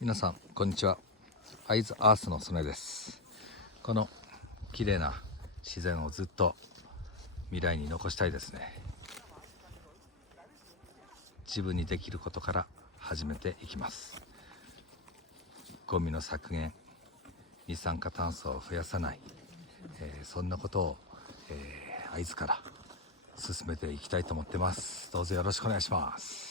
皆さんこんにちは。アイズアースの曽根です。この綺麗な自然をずっと未来に残したいですね。自分にできることから始めていきます。ゴミの削減、二酸化炭素を増やさない、そんなことを、会津から進めていきたいと思ってます。どうぞよろしくお願いします。